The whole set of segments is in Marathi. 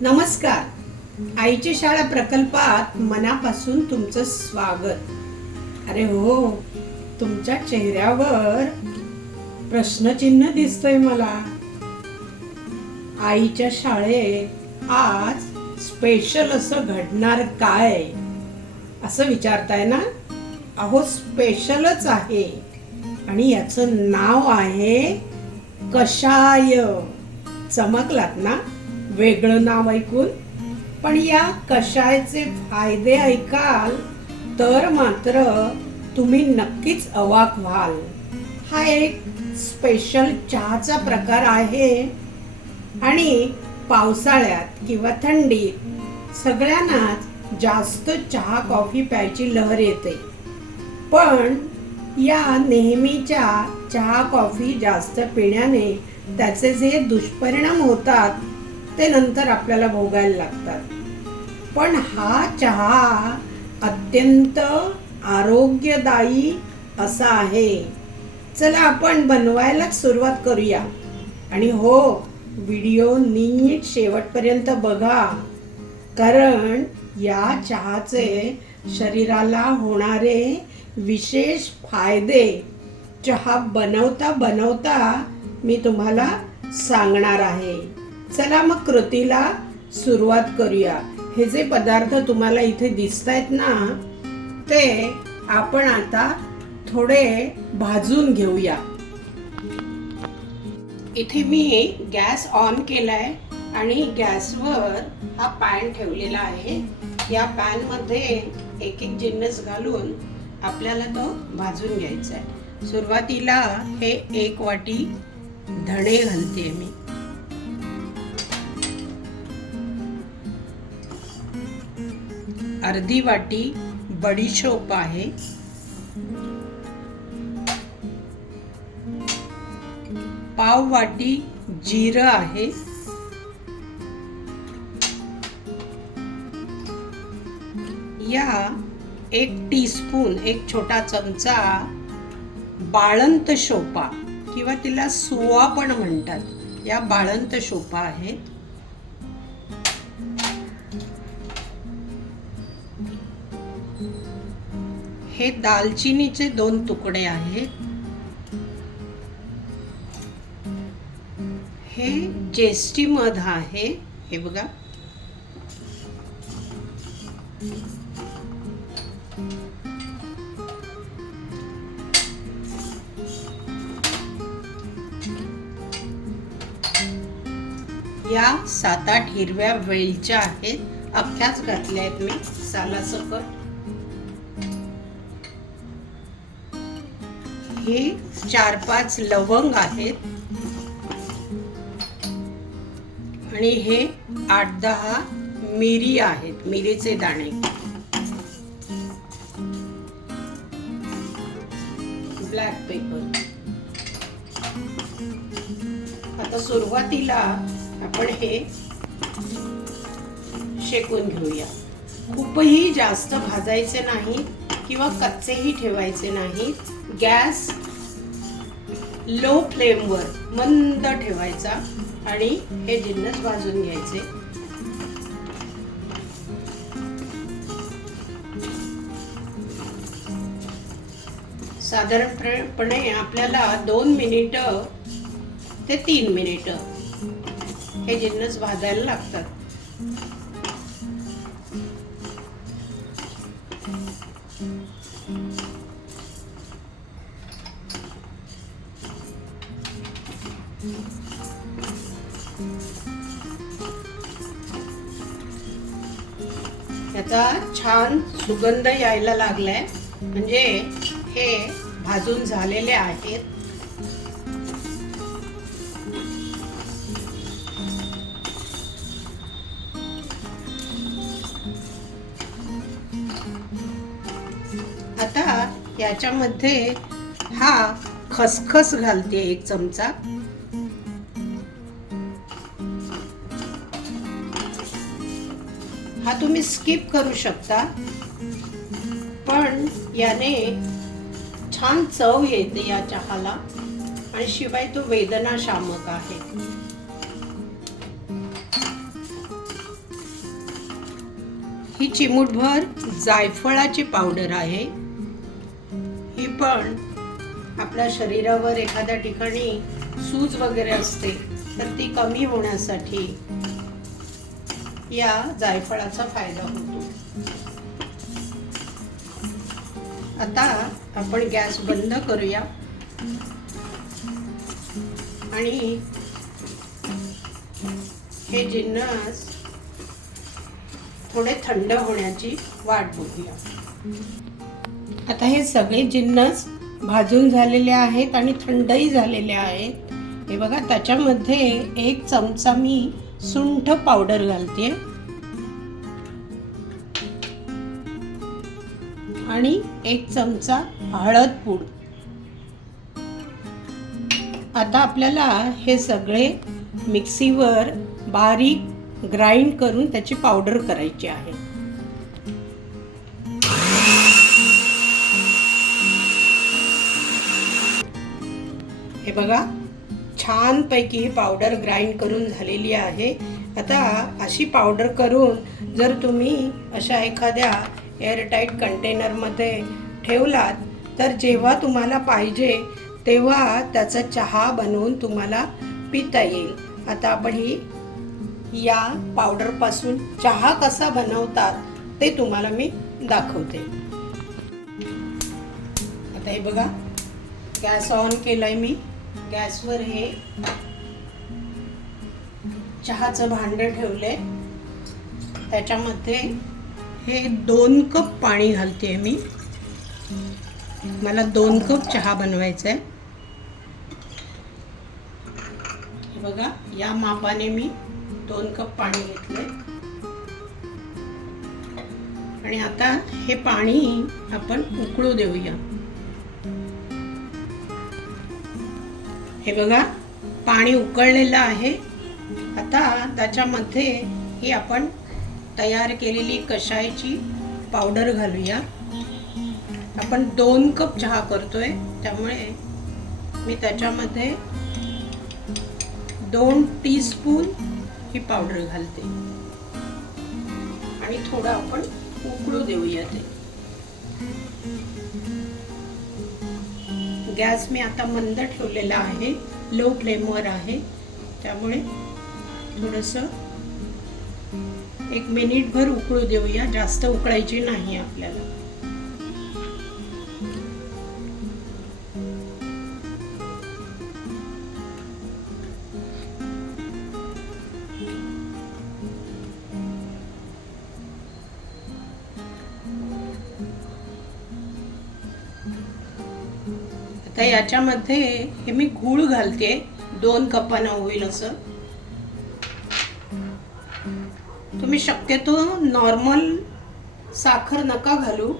नमस्कार. आईची शाळा प्रकल्पात मनापासून तुमचं स्वागत. अरे हो, तुमच्या चेहऱ्यावर प्रश्नचिन्ह दिसतंय मला. आईच्या शाळेत आज स्पेशल असं घडणार काय असं विचारताय ना? अहो, स्पेशलच आहे आणि याचं नाव आहे कषाय. चमकलात ना वेगळं नाव ऐकून? पण या कषायचे फायदे ऐकाल तर मात्र तुम्ही नक्कीच अवाक व्हाल. हा एक स्पेशल चहाचा प्रकार आहे आणि पावसाळ्यात किंवा थंडीत सगळ्यांनाच जास्त चहा कॉफी प्यायची लहर येते. पण या नेहमीच्या चहा कॉफी जास्त पिण्याने त्याचे जे दुष्परिणाम होतात ते नंतर आपल्याला भोगायला लागतात. पण हा चहा अत्यंत आरोग्यदायी असा आहे. चला आपण बनवायलाच सुरुवात करूया. आणि हो, व्हिडिओ नीट शेवटपर्यंत बघा, कारण या चहाचे शरीराला होणारे विशेष फायदे चहा बनवता बनवता मी तुम्हाला सांगणार आहे. चला मग कृतीला सुरुवात करूया. हे जे पदार्थ तुम्हाला इथे दिसतायत ना, ते आपण आता थोडे भाजून घेऊया. इथे मी गॅस ऑन केलाय आणि गॅसवर हा पॅन ठेवलेला आहे. या पॅन मध्ये एक एक जिन्नस घालून आपल्याला तो भाजून घ्यायचा आहे. सुरुवातीला हे 1 वाटी धणे घालते मी. अर्धी वाटी बडीशोप आहे. पाव वाटी जिरं आहे. या 1 टीस्पून, 1 छोटा चमचा बाळंत शोपा किंवा तिला सुवा पण म्हणतात, या बाळंत शोपा आहेत. हे दालचिनीचे 2 तुकडे आहेत. हे जेस्टी मध आहे, हे बघा. या 7-8 हिरव्या वेलच्या आहेत, अख्ख्याच घातल्या आहेत मी सालासकट. हे 4-5 लवंग आहेत आणि हे 8-10 मिरी आहेत, मिरीचे दाणे. Black paper. आता सुरुवातीला आपण हे शेकून घेऊया. खूपही जास्त भाजायचे नाही किंवा कच्चेही ठेवायचे नाही. गॅस लो फ्लेमवर मंद ठेवायचा आणि हे जिन्नस भाजून घ्यायचे. साधारणपणे आपल्याला 2 मिनिटं ते 3 मिनिटं हे जिन्नस भाजायला लागतात. याचा छान सुगंध यायला लागलाय, म्हणजे हे भाजून झालेले आहेत. आता याच्यामध्ये हा खसखस घालते 1 चमचा. हा तुम्ही स्किप करू शकता, पण याने छान चव येते या चहाला आणि शिवाय तो वेदनाशामक आहे. ही चिमूटभर जायफळाची पावडर आहे. ही पण आपल्या शरीरावर एखाद्या ठिकाणी सूज वगैरे असते तर ती कमी होण्यासाठी या जायफळाचा फायदा होतो. आता आपण गॅस बंद करूया आणि हे जिन्नस थोडे थंड होण्याची वाट बघूया. आता हे सगळे जिन्नस भाजून झालेले आहेत आणि थंडही झालेले आहेत. हे बघा, त्याच्यामध्ये 1 चमचा मी सुंठ पावडर घालते आणि 1 चमचा हळद पूड. आता आपल्याला हे सगळे मिक्सीवर बारीक ग्राइंड करून त्याची पावडर करायची आहे. हे बघा, छान पैकी ही पावडर ग्राइंड करून झालेली आहे. आता अशी पावडर करून जर तुम्ही अशा एखाद्या एअरटाईट कंटेनरमध्ये ठेवलात तर जेव्हा तुम्हाला पाहिजे तेव्हा त्याचा चहा बनवून तुम्हाला पिता येईल. आता आपण ही या पावडरपासून चहा कसा बनवतात ते तुम्हाला मी दाखवते. आता हे बघा, गॅस ऑन केलाय मी. गॅसवर हे चहाचं भांडं ठेवलंय. त्याच्यामध्ये हे 2 कप पाणी घालते मी. मला 2 कप चहा बनवायचा आहे. हे बघा, या मापाने मी 2 कप पाणी घेतलंय आणि आता हे पाणी आपण उकळू देऊया. हे बघा, पाणी उकळलेलं आहे. आता त्याच्यामध्ये ही आपण तयार केलेली कषायची पावडर घालूया. आपण 2 कप चहा करतोय त्यामुळे मी त्याच्यामध्ये 2 टीस्पून ही पावडर घालते आणि थोडं आपण उकळू देऊया ते. गॅस मी आता मंद ठेवलेला आहे, लो फ्लेमवर आहे. त्यामुळे थोडंसं 1 मिनिटभर उकळू देऊया. जास्त उकळायची नाही आपल्याला. आता याच्यामध्ये हे मी गूळ घालते. 2 कपांना होईल असं. तुम्ही शक्यतो नॉर्मल साखर नका घालू.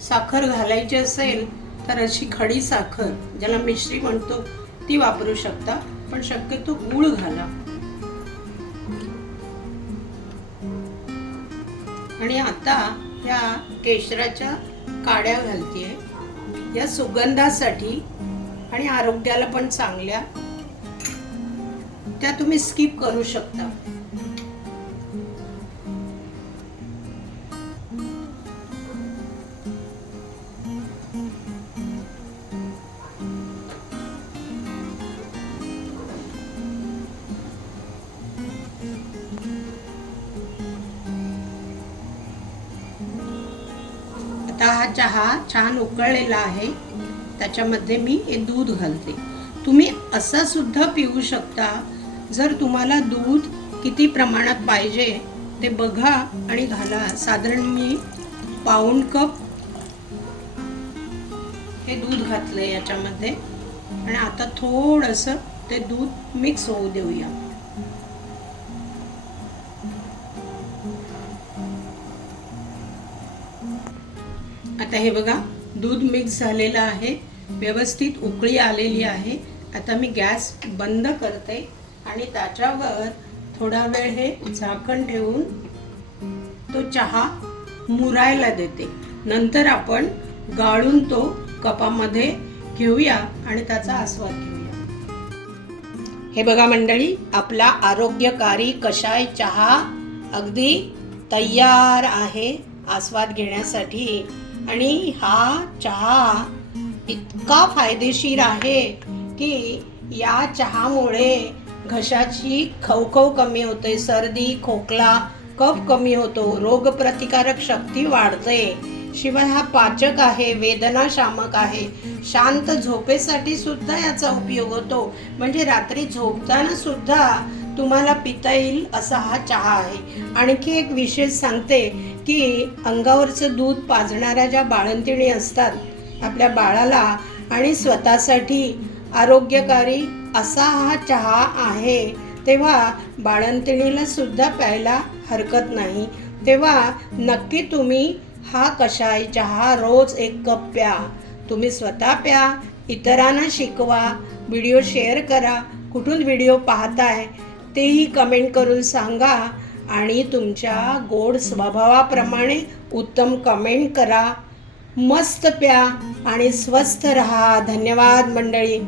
साखर घालायची असेल तर अशी खडी साखर, ज्याला मिश्री म्हणतो, ती वापरू शकता. पण शक्यतो गूळ घाला. आणि आता ह्या केशराच्या काड्या घालते. या सुगंधासाठी आणि आरोग्याला पण चांगल्या. त्या तुम्ही स्किप करू शकता. आता हा चहा छान उकळलेला आहे. त्याच्यामध्ये मी हे दूध घालते. तुम्ही असं सुद्धा पिऊ शकता. जर तुम्हाला दूध किती प्रमाणात पाहिजे ते बघा आणि घाला. साधारण मी पाऊण कप हे दूध घातलंय याच्यामध्ये आणि आता थोडंसं ते दूध मिक्स होऊ देऊया. आता हे बघा, दूध मिक्स झालेलं आहे. व्यवस्थित उकळी आलेली आहे. आता मी गॅस बंद करते आणि त्याच्यावर थोडा वेळ हे झाकण ठेवून तो चहा मुरायला देते. नंतर आपण गाळून तो कपामध्ये घेऊया आणि त्याचा आस्वाद घेऊया. हे बघा मंडळी, आपला आरोग्यकारी कषाय चहा अगदी तयार आहे आस्वाद घेण्यासाठी. आणि हा चहा इतका फायदेशीर आहे की या चहामुळे घशाची खवखव कमी होते, सर्दी खोकला कफ कमी होतो, रोगप्रतिकारक शक्ती वाढते. शिवाय हा पाचक आहे, वेदनाशामक आहे, शांत झोपेसाठी सुद्धा याचा उपयोग होतो. म्हणजे रात्री झोपताना सुद्धा तुम्हाला पिता येईल असा हा चहा आहे. आणखी एक विशेष सांगते की अंगावरचं दूध पाजणाऱ्या ज्या बाळंतिणी असतात आपल्या बाळाला आणि स्वतःसाठी आरोग्यकारी असा हा चहा आहे, तेव्हा बाळंतिणीला सुद्धा प्यायला हरकत नाही. तेव्हा नक्की तुम्ही हा कषाय चहा रोज 1 कप प्या. तुम्ही स्वतः प्या, इतरांना शिकवा, व्हिडिओ शेअर करा. कुठून व्हिडिओ पाहताय तेही कमेंट करून सांगा आणि तुमच्या गोड स्वभावाप्रमाणे उत्तम कमेंट करा. मस्त प्या आणि स्वस्थ रहा. धन्यवाद मंडळी.